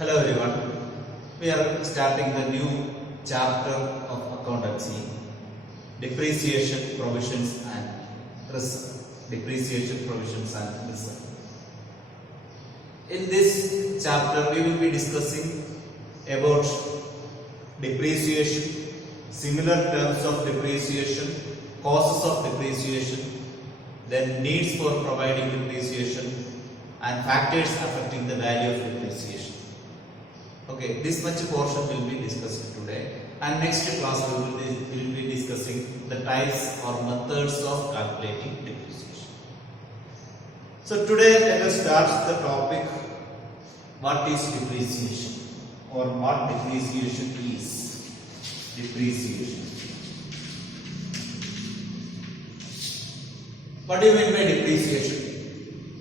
Hello everyone. We are starting the new chapter of accountancy, depreciation provisions and reserve. Depreciation provisions and reserve. In this chapter, we will be discussing about depreciation, similar terms of depreciation, causes of depreciation, then needs for providing depreciation, and factors affecting the value of depreciation. Okay, this much portion will be discussed today, and next class we will be discussing the types or methods of calculating depreciation. So today let us start the topic, what is depreciation or what depreciation is. Depreciation. What do you mean by depreciation?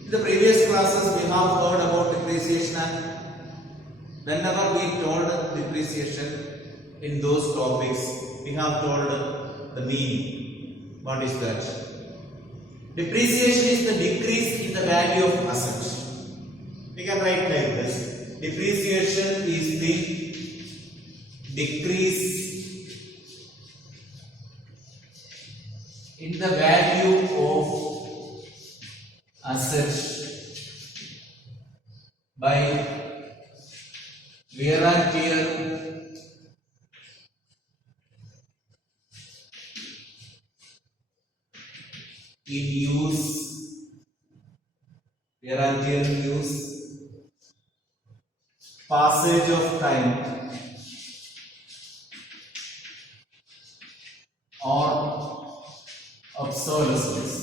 In the previous classes we have heard about depreciation, and whenever we told depreciation in those topics, we have told the meaning. What is that? Depreciation is the decrease in the value of assets. We can write like this. Depreciation is the decrease in the value of assets by wear and tear in use, wear and tear in use, passage of time or obsolescence.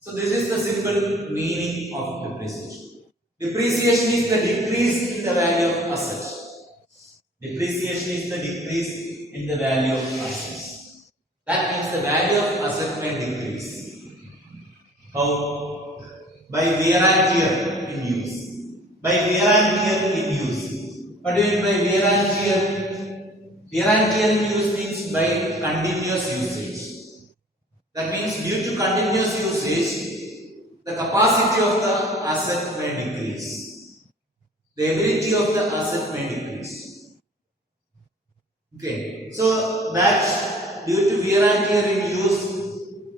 So this is the simple meaning of depreciation. Depreciation is the decrease in the value of assets. Depreciation is the decrease in the value of assets. That means the value of asset may decrease. How? By wear and tear in use. By wear and tear in use. What do you mean by wear and tear? Wear and tear in use means by continuous usage. That means due to continuous usage, the capacity of the asset may decrease. The ability of the asset may decrease. Okay, so that due to wear and tear in use,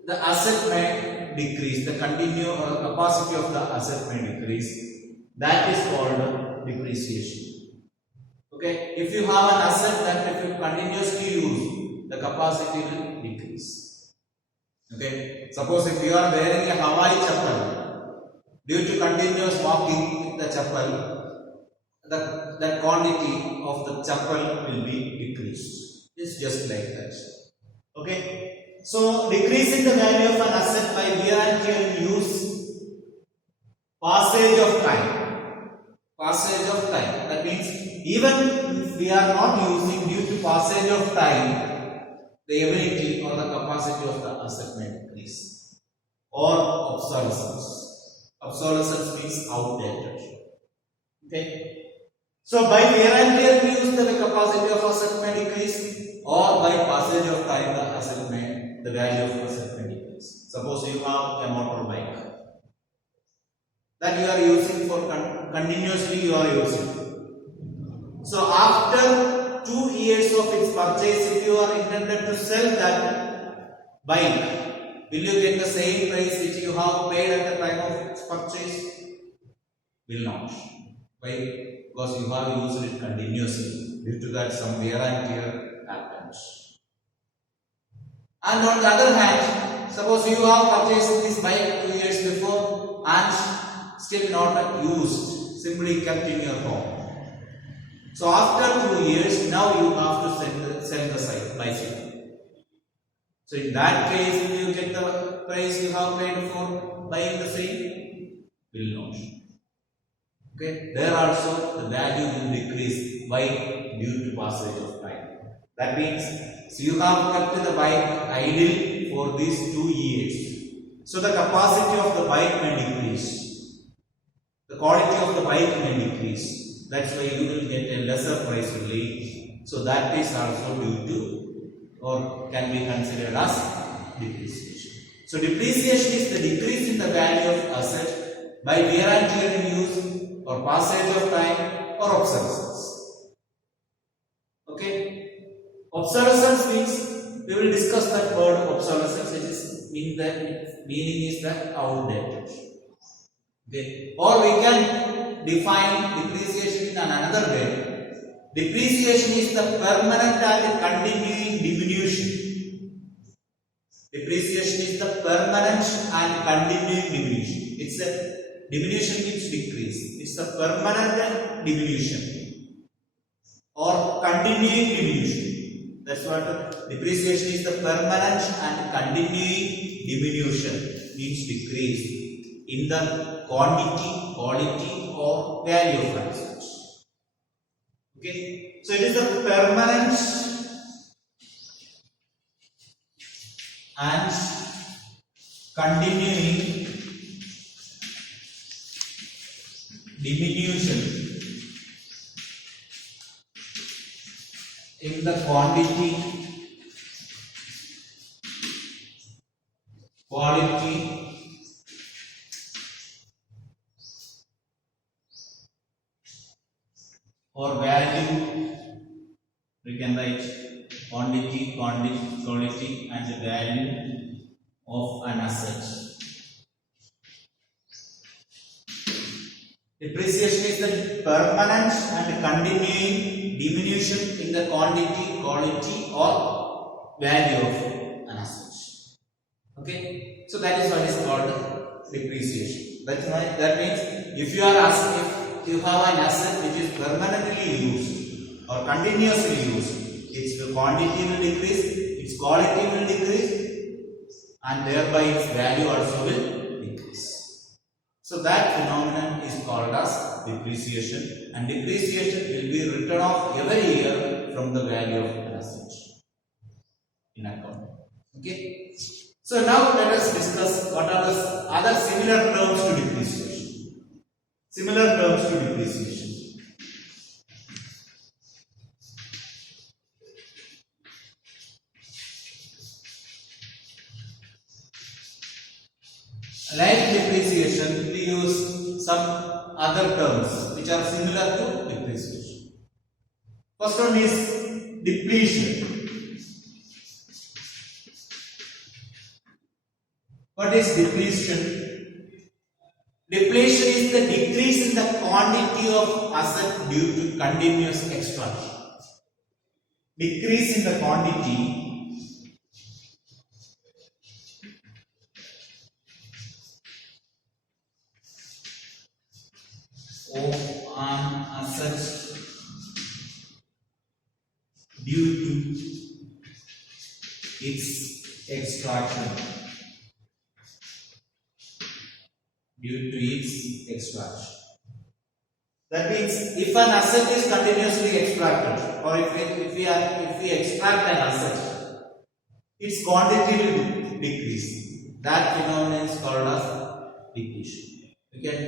the asset may decrease. The continue or capacity of the asset may decrease. That is called depreciation. Okay, if you have an asset that if you continuously use, the capacity will decrease. Okay, suppose if you are wearing a Hawaii chappal, due to continuous walking with the chappal, that quantity of the chappal will be decreased. It's just like that. Okay, so decreasing the value of an asset by wear and tear in use, passage of time. Passage of time. That means even if we are not using due to passage of time, the ability or the capacity of the asset may decrease. Or obsolescence. Obsolescence means outdated. Okay. So by wear and tear use, the capacity of asset may decrease, or by passage of time the value of asset may decrease. Suppose you have a motorbike that you are using for continuously you are using. So after 2 years of its purchase, if you are intended to sell that bike, will you get the same price which you have paid at the time of its purchase? Will not. Why? Because you have used it continuously. Due to that, some wear and tear happens. And on the other hand, suppose you have purchased this bike 2 years before and still not used, simply kept in your home. So after 2 years, now you have to sell the bicycle. So in that case, will you get the price you have paid for buying the same? Will not. Okay, there also the value will decrease by due to passage of time. That means so you have kept the bike idle for these 2 years. So the capacity of the bike may decrease. The quality of the bike may decrease. That's why you will get a lesser price only. So that is also due to or can be considered as depreciation. So depreciation is the decrease in the value of by wear and tear in use or passage of time or obsolescence. Okay, obsolescence means we will discuss that word obsolescence, which is meaning is that outdated. Okay, or we can define depreciation in another way. Depreciation is the permanent and continuing diminution. Depreciation is the permanent and continuing diminution. It's a diminution means decrease. It's a permanent diminution or continuing diminution. That's what depreciation is, the permanent and continuing diminution, means decrease in the quantity, quality or value of assets. Okay, so it is the permanent and continuing diminution in the quantity, quality or value. We can write quantity, quality and the value of an asset. Depreciation is the permanent and continuing diminution in the quantity, quality or value of an asset. Okay, so that is what is called depreciation. That means if you are asking, if you have an asset which is permanently used or continuously used, its quantity will decrease, its quality will decrease, and thereby its value also will decrease. So that phenomenon is called as depreciation, and depreciation will be written off every year from the value of an asset in account. Okay, so now let us discuss what are the other similar terms to depreciation. Similar terms to depreciation. Like depreciation, we use some other terms which are similar to depreciation. First one is depletion. What is depletion? Depletion is the decrease in the quantity of asset due to continuous extraction. Decrease in the quantity of an asset due to its extraction. Due to its extraction. That means if an asset is continuously extracted, or if we extract an asset, its quantity will decrease. That phenomenon is called as depletion. We can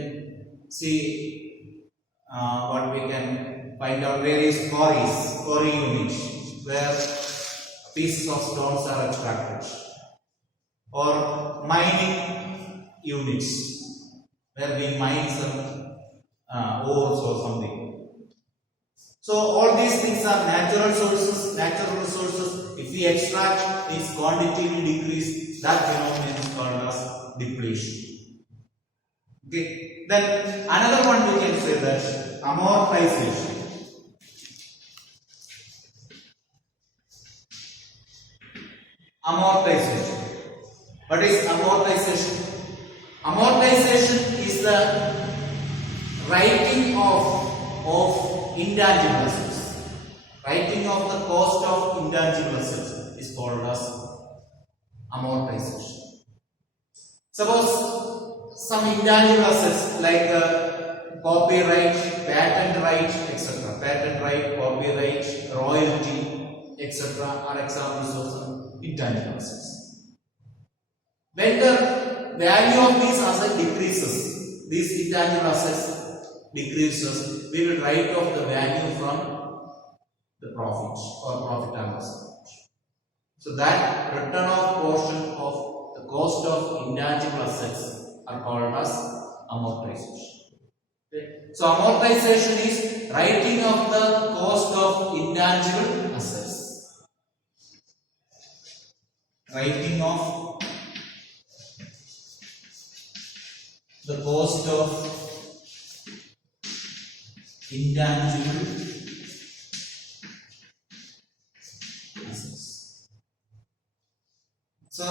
see what we can find out various quarry units where pieces of stones are extracted, or mining units where we mine some ores or something. So all these things are natural sources, natural resources. If we extract, its quantity will decrease. That phenomenon is called as depletion. Okay. Then another one we can say that amortization. Amortization. What is amortization? Amortization is the writing of intangible assets. Writing of the cost of intangible assets is called as amortization. Suppose some intangible assets like copyright, patent right, etc. Patent right, copyright, royalty, etc. are examples of some intangible assets. When the value of these assets decreases, these intangible assets decreases, we will write off the value from the profit or profit and loss. So that written off portion of the cost of intangible assets are called as amortization. Okay. So amortization is writing off the cost of intangible assets. Writing off the cost of intangible assets. So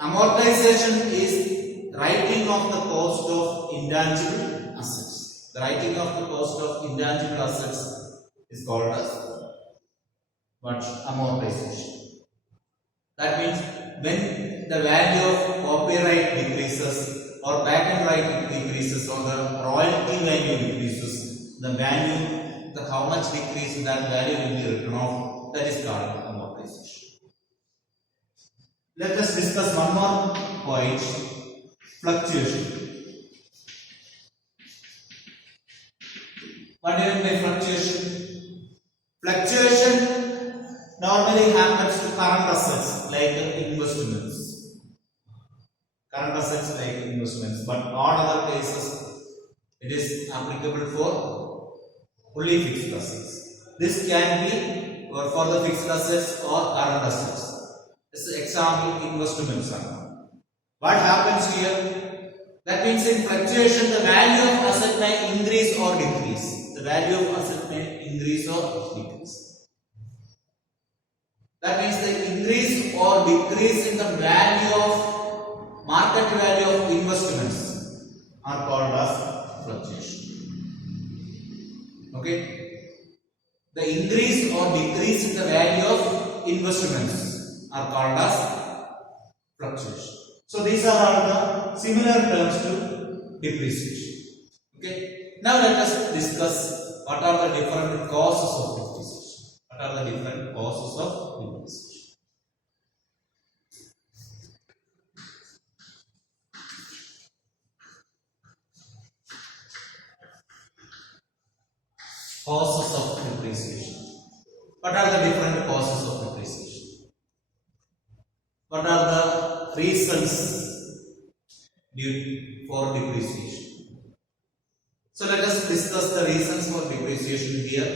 amortization is writing off the cost of intangible assets. The writing off the cost of intangible assets is called as what? Amortization. That means when the value of copyright decreases or patent right decreases or the royalty value decreases, the value, the how much decrease that value will be written off, that is called amortization. Let us discuss one more point, fluctuation. What do you mean by fluctuation? Fluctuation normally happens to current assets like investments. Current assets like investments, but all other cases it is applicable for fully fixed assets. This can be for the fixed assets or current assets. This is example investments. What happens here? That means in fluctuation the value of asset may increase or decrease. The value of asset may increase or decrease. That means the increase or decrease in the value of market value of investments are called as fluctuation. Okay? The increase or decrease in the value of investments are called as fluctuation. So these are all the similar terms to depreciation. Okay? Now let us discuss what are the different causes of depreciation. What are the different causes of depreciation? Causes of depreciation. What are the different causes of depreciation? What are the reasons due for depreciation? So let us discuss the reasons for depreciation here.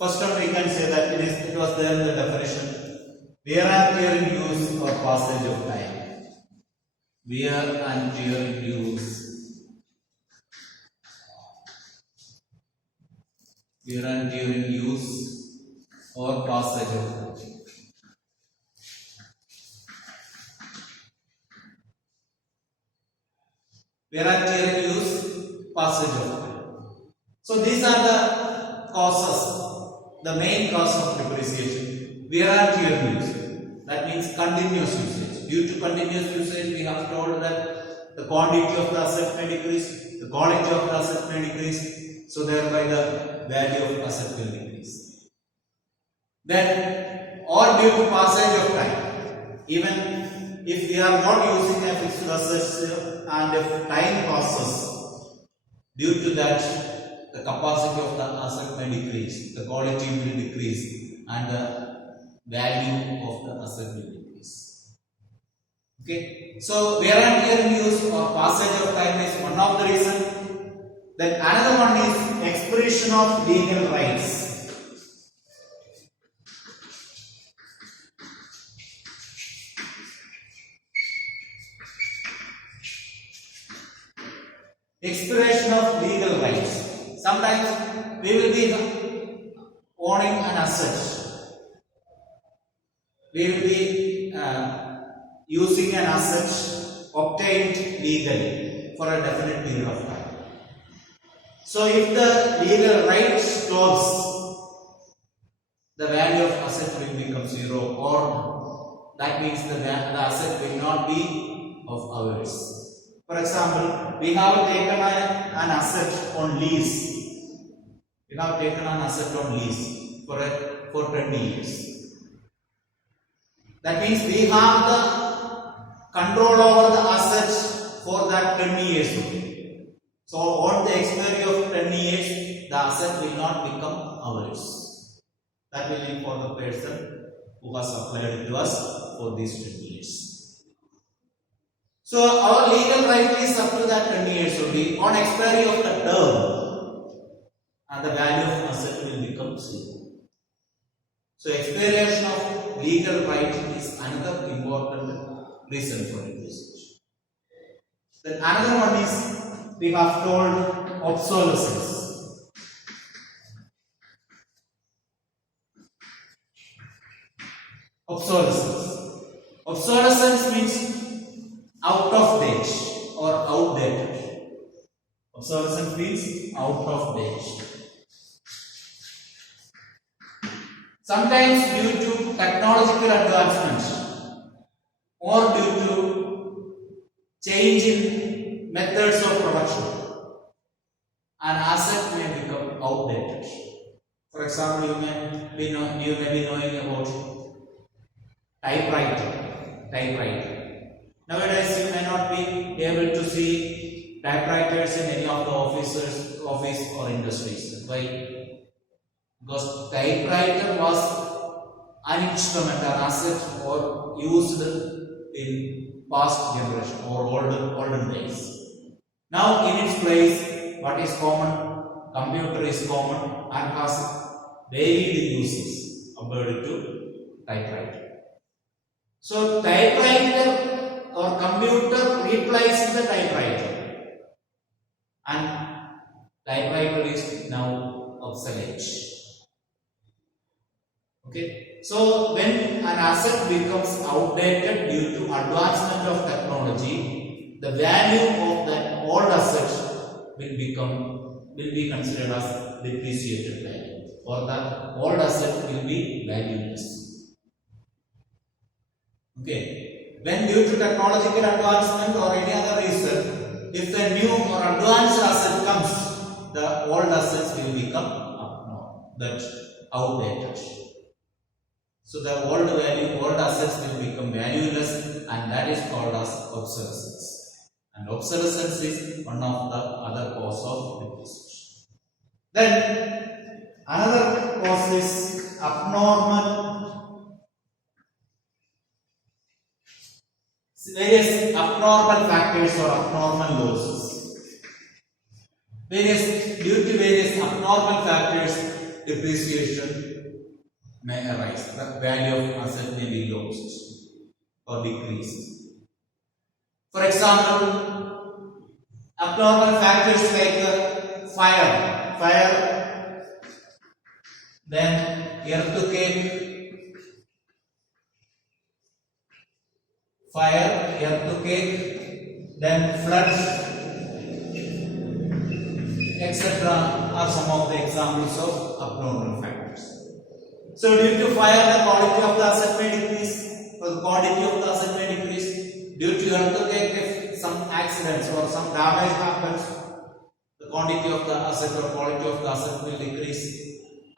First one, we can say that it was there in the definition. Wear and tear in use or passage of time. Wear and tear in use. Wear and tear in use or passage of time. Wear and tear in use, passage of time. So these are the causes, the main cause of depreciation. Wear and tear use. That means continuous usage. Due to continuous usage, we have told that the quantity of the asset may decrease, the quality of the asset may decrease, so thereby the value of asset will decrease. Then, or due to passage of time, even if we are not using a fixed asset and if time passes, due to that the capacity of the asset may decrease, the quality will decrease, and the value of the asset will decrease. Okay, so wear and tear in use or passage of time is one of the reasons. Then another one is expiration of legal rights. Expiration of legal rights. Sometimes we will be owning an asset. We will be using an asset obtained legally for a definite period of time. So if the legal right stops, the value of asset will become zero, or that means the asset will not be of ours. For example, we have taken an asset on lease. We have taken an asset on lease for 20 years. That means we have the control over the asset for that 20 years only. So on the expiry of 20 years, the asset will not become ours. That will be for the person who has supplied it to us for these 20 years. So our legal right is up to that 20 years only. basically on expiry of the term, the value of asset will become 0. So expiration of legal right is another important reason for depreciation. Then another one is we have told obsolescence. Obsolescence means out of date or outdated. Obsolescence means out of date. Sometimes due to technological advancement or due to change in methods of production, an asset may become outdated. For example, you may be knowing about typewriter. Nowadays, you may not be able to see typewriters in any of the office or industries. Why? Because typewriter was an instrument, an asset, or used in past generation or olden days. Now, in its place, what is common? Computer is common and has varied uses compared to typewriter. So, typewriter or computer replaced the typewriter, and typewriter is now obsolete. Okay, so when an asset becomes outdated due to advancement of technology, the value of that old asset will be considered as depreciated value, or the old asset will be valueless. Okay, when due to technological advancement or any other reason, if a new or advanced asset comes, the old assets will become outdated. So the old assets will become valueless, and that is called as obsolescence. And obsolescence is one of the other cause of depreciation. Then another cause is various abnormal factors or abnormal losses. Due to various abnormal factors, depreciation may arise. The value of asset may be lost or decreased. For example, abnormal factors like fire, then earthquake, then flood, etc. are some of the examples of abnormal factors. So due to fire, the quality of the asset may decrease, or the quantity of the asset may decrease. Due to earthquake, if some accidents or some damage happens, the quantity of the asset or quality of the asset will decrease.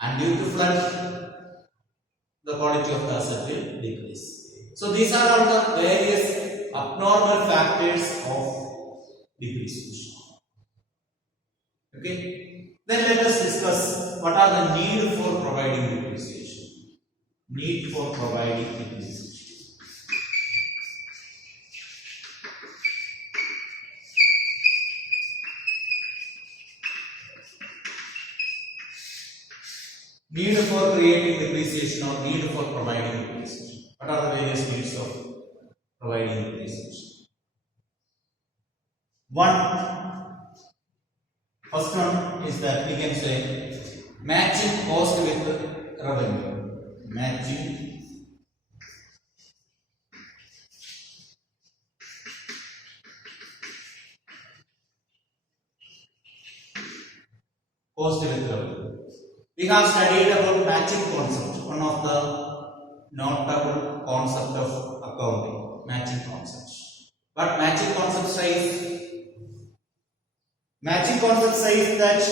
And due to flood, the quality of the asset will decrease. So these are all the various abnormal factors of depreciation. Okay. Then let us discuss what are the need for providing depreciation. Need for providing depreciation. Need for creating depreciation or need for providing depreciation. What are the various needs of providing depreciation? First one is that we can say matching cost with revenue. Matching cost with revenue. We have studied about matching concept, one of the notable concept of accounting, matching concepts. But matching concept says that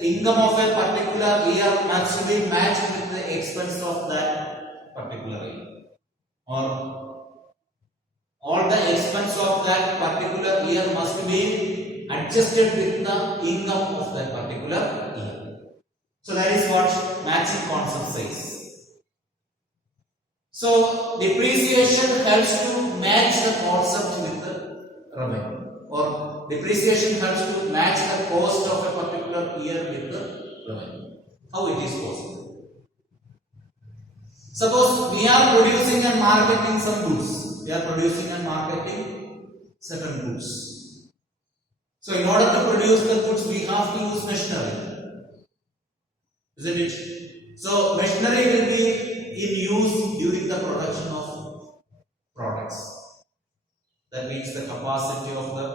income of a particular year must be matched with the expense of that particular year, or all the expense of that particular year must be adjusted with the income of that particular year. So that is what matching concept says. So depreciation helps to match the concept with the revenue. or depreciation helps to match the cost of a particular year with the revenue. How it is possible? Suppose we are producing and marketing some goods. We are producing and marketing certain goods. So in order to produce the goods, we have to use machinery. Isn't it? So machinery will be in use during the production of products. That means the capacity of the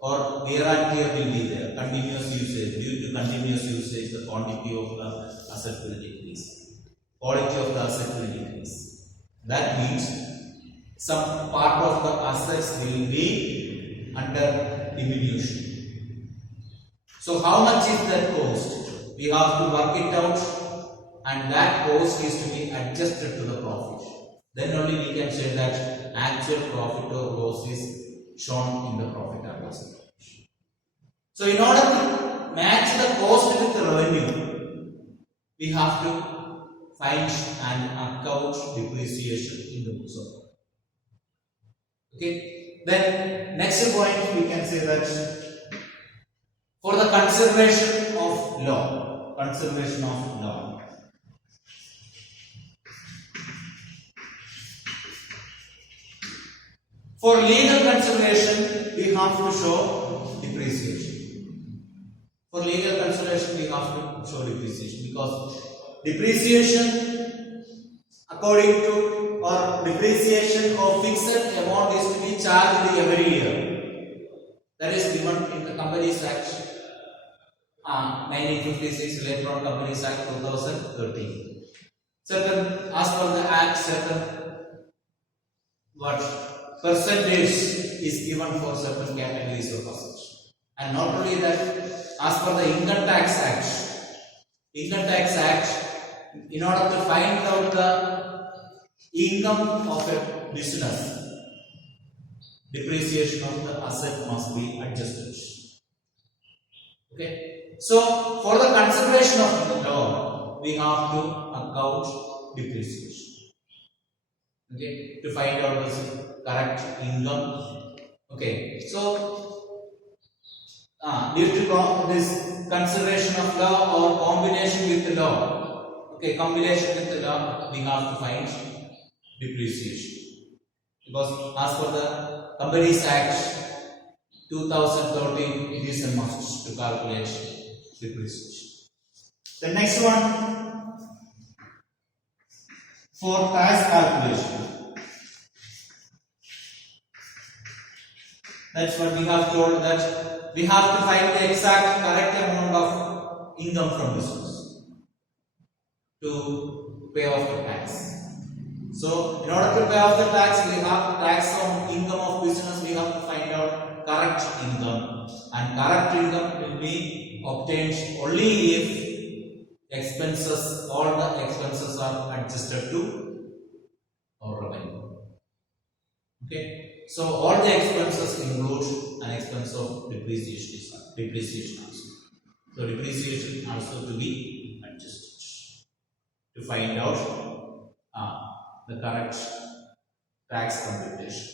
or wear and tear will be there. Continuous usage. Due to continuous usage, the quantity of the asset will decrease. Quality of the asset will decrease. That means some part of the assets will be under diminution. So how much is that cost? We have to work it out, and that cost is to be adjusted to the profit. Then only we can say that actual profit or loss is shown in the profit and loss. So in order to match the cost with the revenue, we have to find and account depreciation in the books of account. Okay. Then next point we can say that for the conservation of law, for legal conservation, we have to show depreciation. For legal conservation, we have to show depreciation because depreciation, according to or depreciation of fixed amount is to be charged every year. That is given in the Companies Act 1956, Electronic Companies Act 2013. Certain, as per the Act, certain percentage is given for certain categories of assets. And not only that, as per the Income Tax Act, in order to find out the income of a business, depreciation of the asset must be adjusted. Okay. So, for the consideration of the law, we have to account depreciation. Okay. To find out the correct income. Okay. So, due to this consideration of law or combination with the law, okay, combination with the law, we have to find depreciation. Because as per the Companies Act 2013, it is a must to calculate depreciation. The next one, for tax calculation. That's what we have told, that we have to find the exact correct amount of income from business to pay off the tax. So, in order to pay off the tax, we have tax on income of business. We have to find out correct income, and correct income will be obtained only if expenses, all the expenses are adjusted to our revenue. Okay. So all the expenses include an expense of depreciation also. So depreciation also to be adjusted to find out the correct tax computation.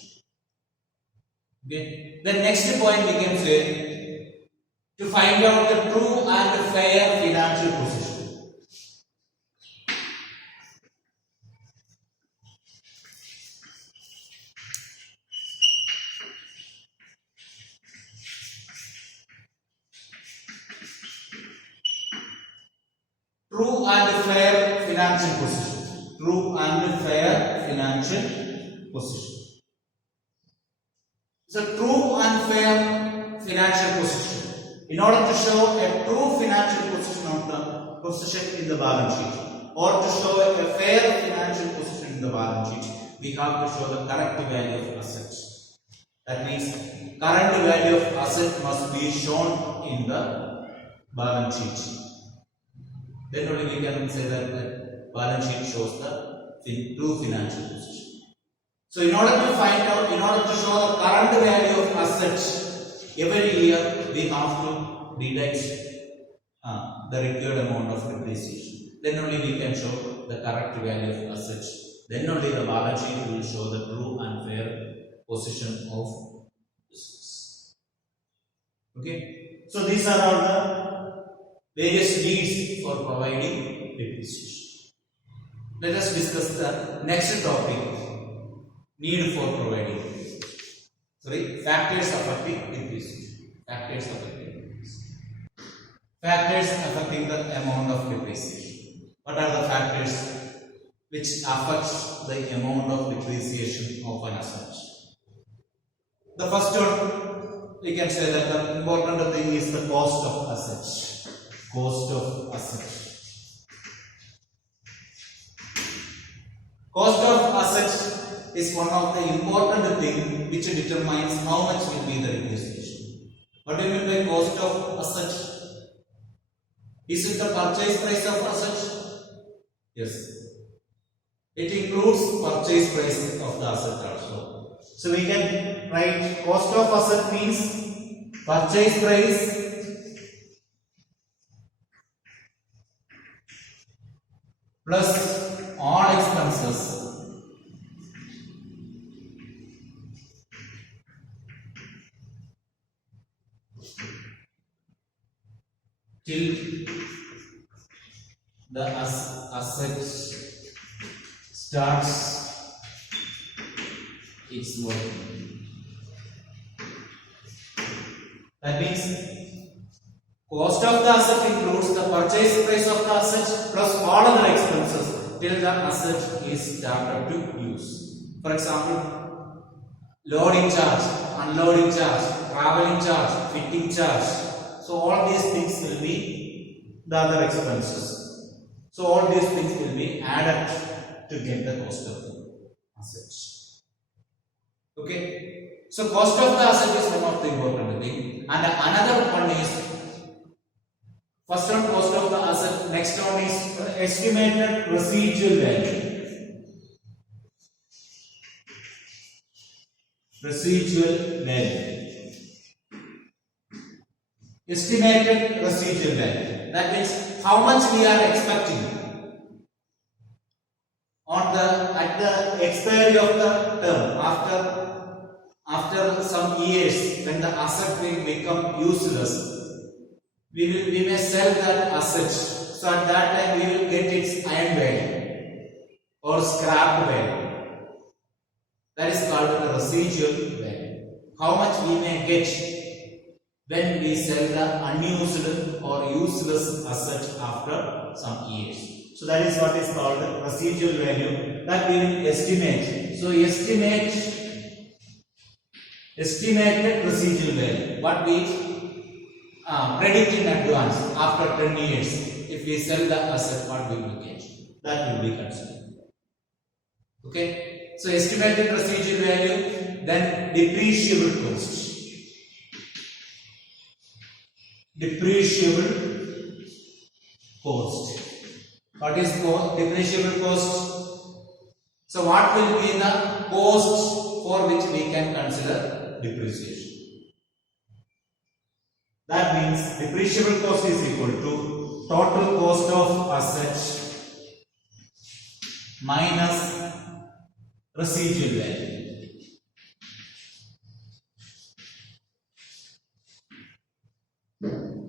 Okay. The next point we can say, to find out the true and fair financial position. True and fair financial position. True and fair financial position. So, true and fair financial position. In order to show a true financial position of the position in the balance sheet, or to show a fair financial position in the balance sheet, we have to show the correct value of assets. That means current value of asset must be shown in the balance sheet. Then only we can say that the balance sheet shows the true financial position. So, in order to find out, in order to show the current value of assets, every year we have to deduct the required amount of depreciation. Then only we can show the correct value of assets. Then only the balance sheet will show the true and fair position of business. Okay. So these are all the various needs for providing depreciation. Let us discuss the next topic, need for providing. Factors affecting depreciation. Factors affecting the amount of depreciation. What are the factors which affect the amount of depreciation of an asset? The first one, we can say that the important thing is the cost of assets. Cost of assets. Cost of assets is one of the important thing which determines how much will be the depreciation. What do you mean by cost of assets? Is it the purchase price of asset? Yes. It includes purchase price of the asset also. So we can write cost of asset means purchase price plus all expenses till the asset starts its work. That means cost of the asset includes the purchase price of the asset plus all other expenses till the asset is started to use. For example, loading charge, unloading charge, traveling charge, fitting charge. So all these things will be the other expenses. So all these things will be added to get the cost of the assets. Okay. So cost of the asset is one of the important thing, and another one is first one cost of the asset. Next one is estimated residual value. Residual value. Estimated residual value. That means how much we are expecting on at the expiry of the term, after some years, when the asset will become useless, we may sell that asset. So at that time we will get its iron value or scrap value. That is called the residual value. How much we may get when we sell the unused or useless asset after some years. So that is what is called the residual value that we will estimate. So estimated residual value, what we predict in advance after 10 years. If we sell the asset, what we will get, that will be considered. Okay. So estimated residual value, then depreciable cost. Depreciable cost. What is depreciable cost? So what will be the cost for which we can consider depreciation? That means depreciable cost is equal to total cost of assets minus residual value.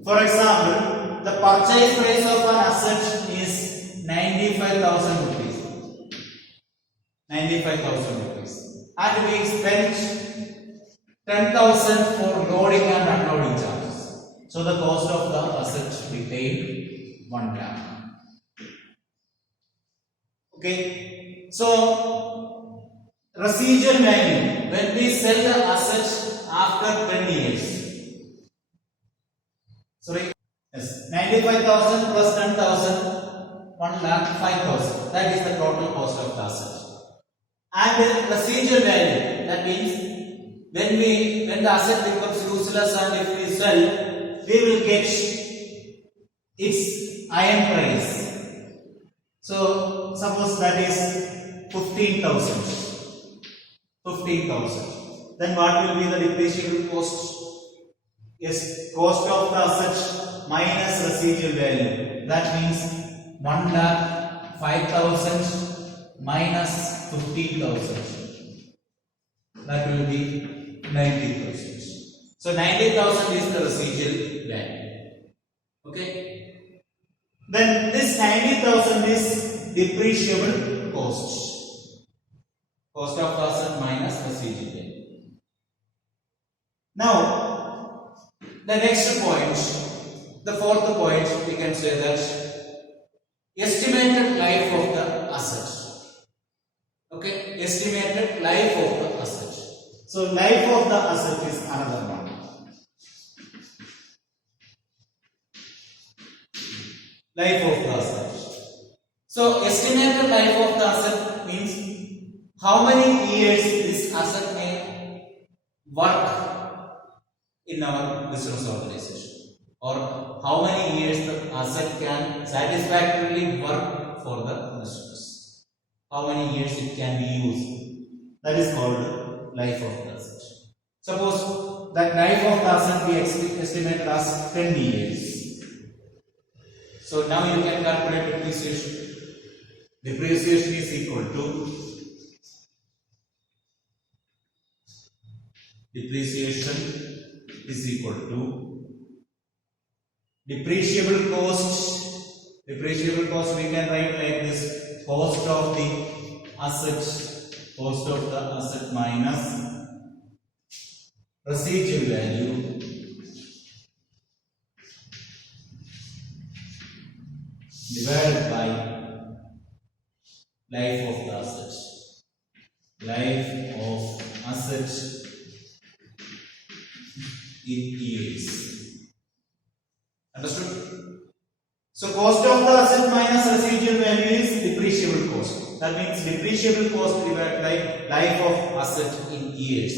For example, the purchase price of an asset is 95,000 rupees. 95,000 rupees. And we spent 10,000 for loading and unloading charges. So the cost of the asset we paid 1 lakh. Okay. So residual value, when we sell the asset after 10 years. Sorry. Yes. 95,000 plus 10,000, 1 lakh 5,000. That is the total cost of the asset. And residual value, that means when the asset becomes useless and if we sell, we will get its iron price. So suppose that is 15,000. 15,000. Then what will be the depreciable cost? Yes, cost of the asset minus residual value. That means 1 lakh 5,000 minus 15,000. That will be 90,000. So 90,000 is the residual value. Okay. Then this 90,000 is depreciable cost. Cost of the asset minus residual value. Now, the next point, the fourth point, we can say that estimated life of the asset. Okay, estimated life of the asset. So life of the asset is another one. Life of the asset. So estimated life of the asset means how many years this asset may work in our business organization, or how many years the asset can satisfactorily work for the business. How many years it can be used. That is called life of the asset. Suppose that life of the asset we estimate as 20 years. So now you can calculate depreciation. Depreciation is equal to depreciable cost. Depreciable cost we can write like this: cost of the asset minus residual value divided by life of the asset. Life of asset in years. Understood? So cost of the asset minus residual value is depreciable cost. That means depreciable cost divided by life of asset in years.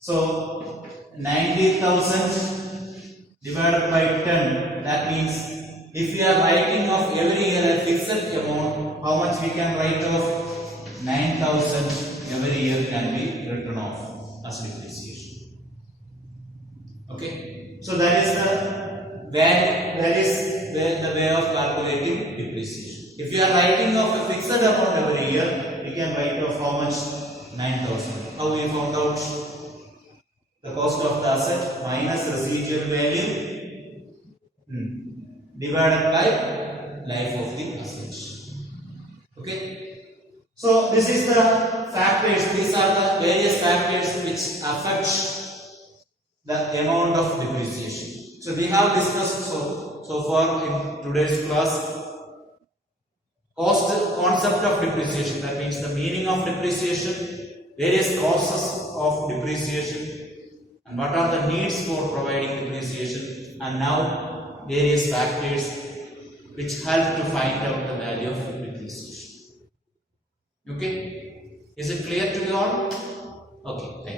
So 90,000 divided by 10. That means if we are writing off every year a fixed amount, how much we can write off? 9,000 every year can be written off as depreciation. Okay, so that is the way of calculating depreciation. If you are writing off a fixed amount every year, we can write off how much? 9,000. How we found out? The cost of the asset minus residual value divided by life of the asset. Okay. So this is the factors. These are the various factors which affect the amount of depreciation. So we have discussed so far in today's class concept of depreciation. That means the meaning of depreciation, various causes of depreciation, and what are the needs for providing depreciation, and now various factors which help to find out the value of depreciation. Okay, is it clear to you all? Okay, thank you.